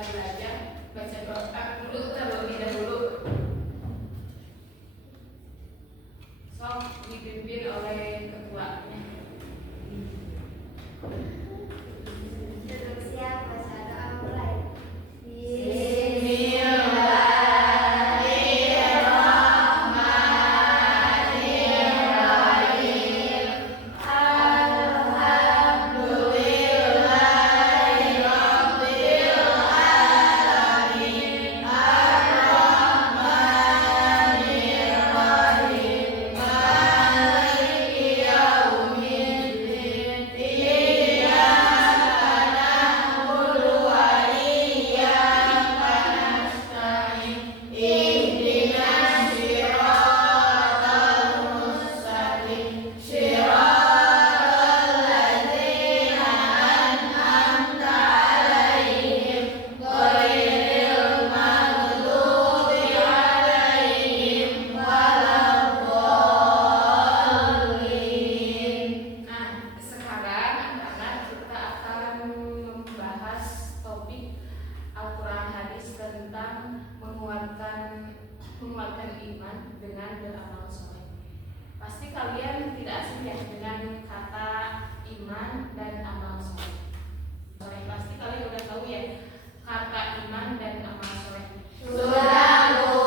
belajar baca doa dulu terlebih dahulu. Sok dipimpin oleh ketuanya. Siap baca doa mulai. Menguatkan iman dengan beramal soleh. Pasti kalian tidak asing ya dengan kata iman dan amal soleh. Pasti kalian udah tahu ya kata iman dan amal soleh. Sudah, Bu.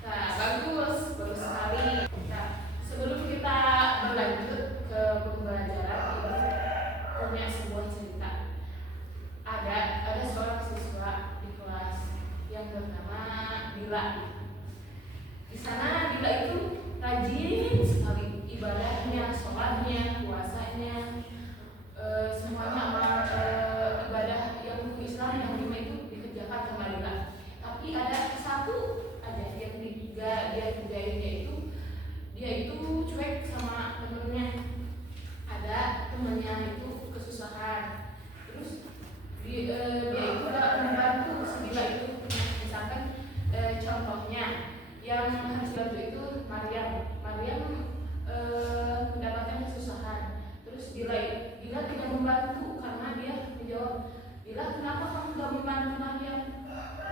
Nah, bagus sekali. Nah, sebelum kita berlanjut ke pembelajaran ini punya sebuah cerita. Ada seorang siswa di kelas yang bernama Dila. Di sana Dila itu rajin sekali ibadahnya, sholatnya, puasanya, semuanya amal ibadah yang Islam yang lima itu dikerjakan sama Dila. Tapi ada satu aja yang dia kerjain, dia itu cuek sama temennya. Ada temennya itu kesusahan, terus dia itu gak membantu si Dila itu. Misalkan contohnya yang harus bantu itu Maryam mendapatkan kesusahan, terus Dila tidak membantu karena dia menjawab, Dila kenapa kamu gak membantu Maryam?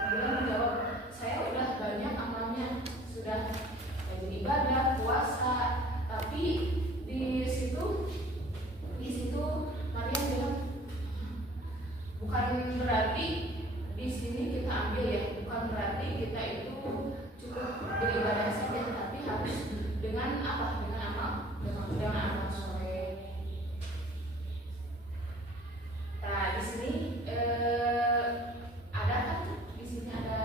Dila menjawab, saya udah banyak amalnya, sudah rajin ibadah, puasa, tapi di situ Maryam bilang, bukan berarti di sini kita ambil ya, bukan berarti kita itu cukup beribadah saja, tapi harus dengan apa? Dengan amal soleh. Nah, di sini ada kan? Di sini ada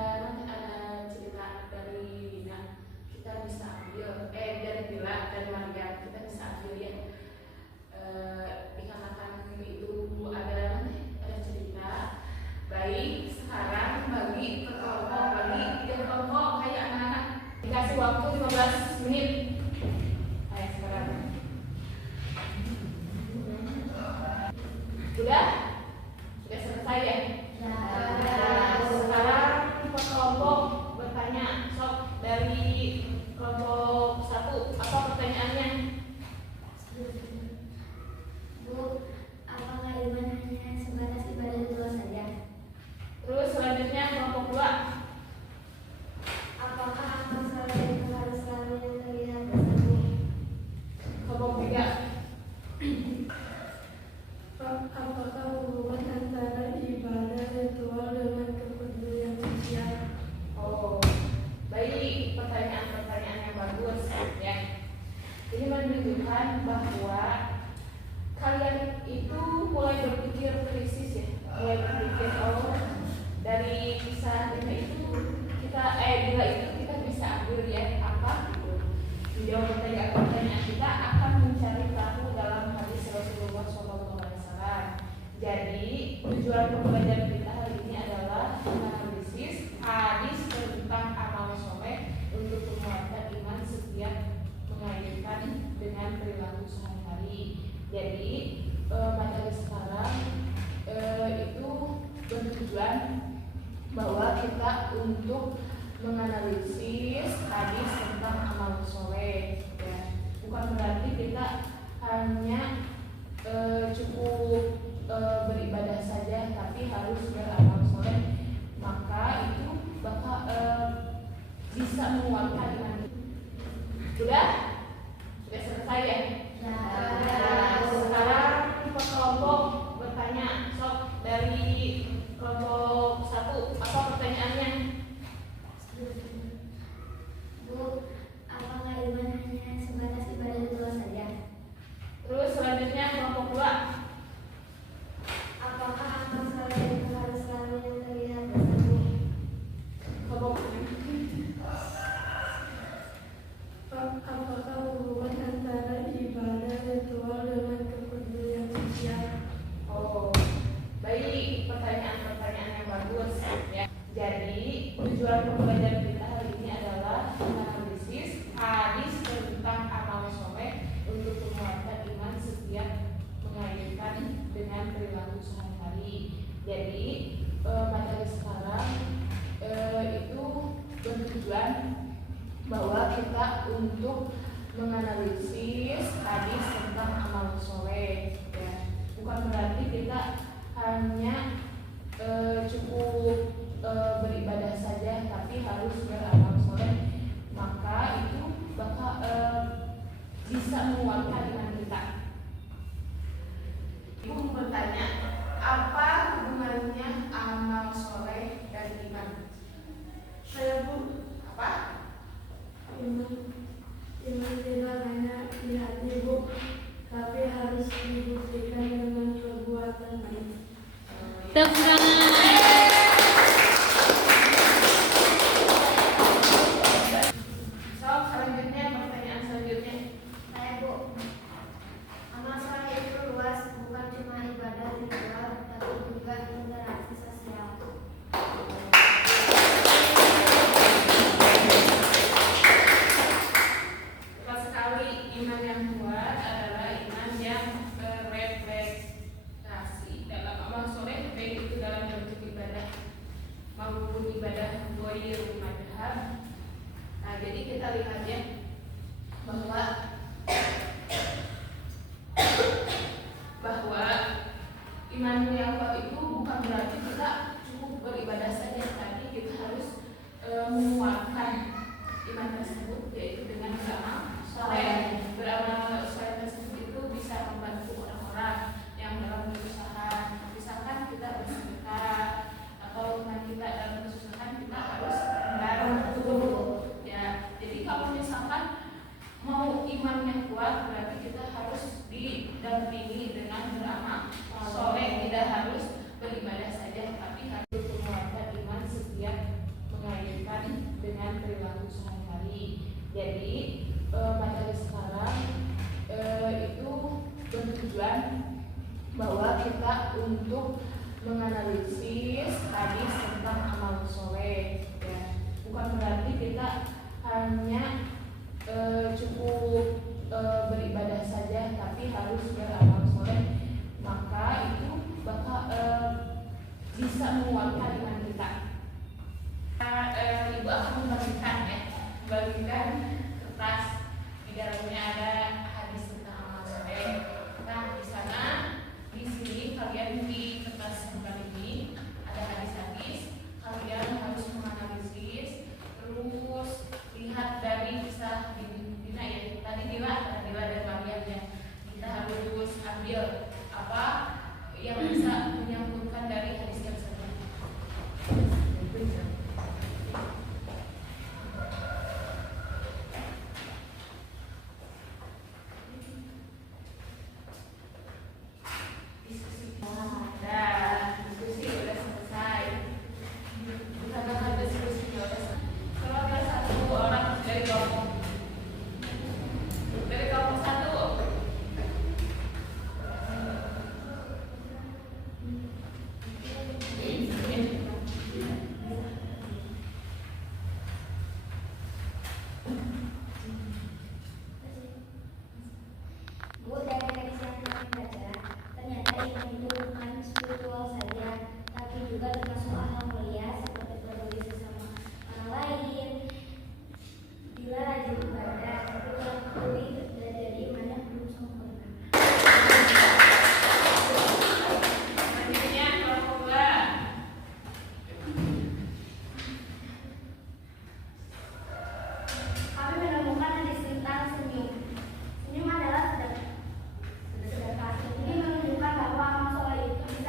cerita dari Dina. Kita bisa ambil dari Dila dan Maryam, kita bisa ambil ya. Dikatakan itu ada cerita. Baik, sekarang bagi tiga kelompok kayak anak-anak dikasih waktu 15 menit. Ayo sekarang. Sudah selesai ya? Nah, sekarang per kelompok bertanya. Sok dari kelompok 1 apa pertanyaannya? Bu, apakah iman hanya sebatas ibadah doa saja? Terus selanjutnya kelompok 2. Apakah amal soleh itu harus selalu terlihat bersambung? Kelompok 3. Apakah hubungan antara ibadah ritual dengan kepedulian sosial? Oh, baik, pertanyaan yang bagus ya. Ini menunjukkan bahwa kalian itu mulai berpikir krisis ya, mulai berpikir dari kisah Dila itu kita bisa ambil ya apa? Menjawab pertanyaan kita akan mencari tahu dalam hadis Rasulullah SAW. Jadi tujuan pembelajaran kita hari ini adalah analisis hadis tentang amal soleh untuk menguatkan iman setiap mengaitkan dengan perilaku sehari-hari. Jadi materi sekarang itu bertujuan bahwa kita untuk menganalisis hadis tentang amal soleh ya. Bukan berarti kita hanya cukup beribadah saja, tapi bertanya. Sok dari kelompok 1, apa pertanyaannya? Bu, apakah iman hanya sebatas ibadah ritual saja? Terus selanjutnya kelompok 2. Apakah amal soleh itu harus selalu terlihat bersambung? Kelompok Apakah hubungan antara ibadah ritual dengan kepedulian sosial? Oh, baik, pertanyaan-pertanyaan yang bagus ya. Jadi tujuan pembelajaran kita hari ini adalah menganalisis hadis tentang amal soleh untuk menguatkan iman setiap mengaitkan dengan perilaku sehari-hari. Jadi materi sekarang itu bertujuan bahwa kita untuk menganalisis hadis tentang amal soleh ya. Bukan berarti kita hanya cukup beribadah saja, tapi harus beramal soleh, maka itu bakal bisa menguatkan iman kita. Ibu bertanya, apa hubungannya amal soleh dan iman? Saya Bu, Apa? iman tidak hanya di hati Bu, tapi harus dibuktikan dengan perbuatan baik. Tepuk tangan. Soal selanjutnya, pertanyaan selanjutnya. Saya Bu, amal soleh itu luas, bukan cuma ibadah ritual, tapi juga interaksi sosial. Tepat sekali, iman yang kuat adalah iman yang berefleksi dalam amal soleh, baik itu dalam bentuk ibadah maupun ibadah ghair madhab. Nah, jadi kita lihat ya bahwa iman yang kuat itu bukan berarti kita cukup beribadah saja, tapi kita harus menguatkan iman tersebut, yaitu dengan beramal soleh. Beramal soleh tersebut itu bisa membantu orang-orang yang dalam kesusahan. Misalkan kita bersedekah atau teman kita dalam kesusahan, kita harus membantu ya. Jadi kalau misalkan mau iman yang kuat, berarti kita harus didampingi dengan beramal soleh. Tidak harus beribadah saja, tapi harus menguatkan iman setiap mengaitkan dengan perilaku sehari-hari. Jadi materi sekarang itu bertujuan bahwa kita untuk menganalisis hadis tentang amal soleh ya. Bukan berarti kita hanya cukup beribadah saja, tapi harus beramal soleh, maka itu bakal bisa menguatkan iman kita. Ibu akan membagikan kertas, di dalamnya ada hadis tentang amal soleh. Nah, di sana, di sini kalian di kertas bukan ini ada hadis-hadis. Kalian harus menganalisis, terus lihat dari kisah Dina ya. Tadi Dila dan Maryam ya. Kita harus ambil apa yang bisa menyambungkan dari hadis tersebut. Diskusi udah selesai. Kita bakal diskusi udah selesai. Kalau ada satu orang dari kelompok 1. Bu, dari hadis yang kami baca, ternyata iman itu bukan spiritual saja, tapi juga termasuk hal mulia seperti peduli sesama orang lain. Bila rajin ibadah, tapi kurang peduli, bisa jadi imannya belum sempurna. Selanjutnya kelompok 2. Kami menemukan hadis tentang senyum. Senyum adalah sedekah. Ini menunjukkan bahwa amal soleh itu bisa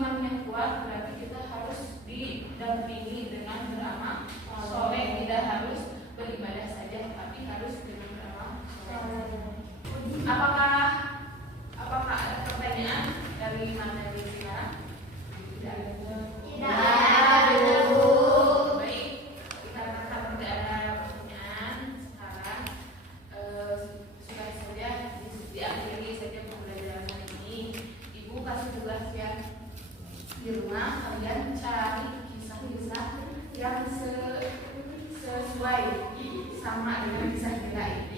iman yang kuat berarti kita harus didampingi dengan beramal soleh, tidak harus beribadah saja, tapi harus dengan beramal soleh. Apakah ada pertanyaan dari materi sekarang? Tidak. Baik, dikarenakan tidak ada pertanyaan sekarang, sudah saja diakhiri saja pembelajaran hari ini. Ibu kasih tugas ya di rumah, kalian cari kisah-kisah yang sesuai sama dengan kisah kita ini.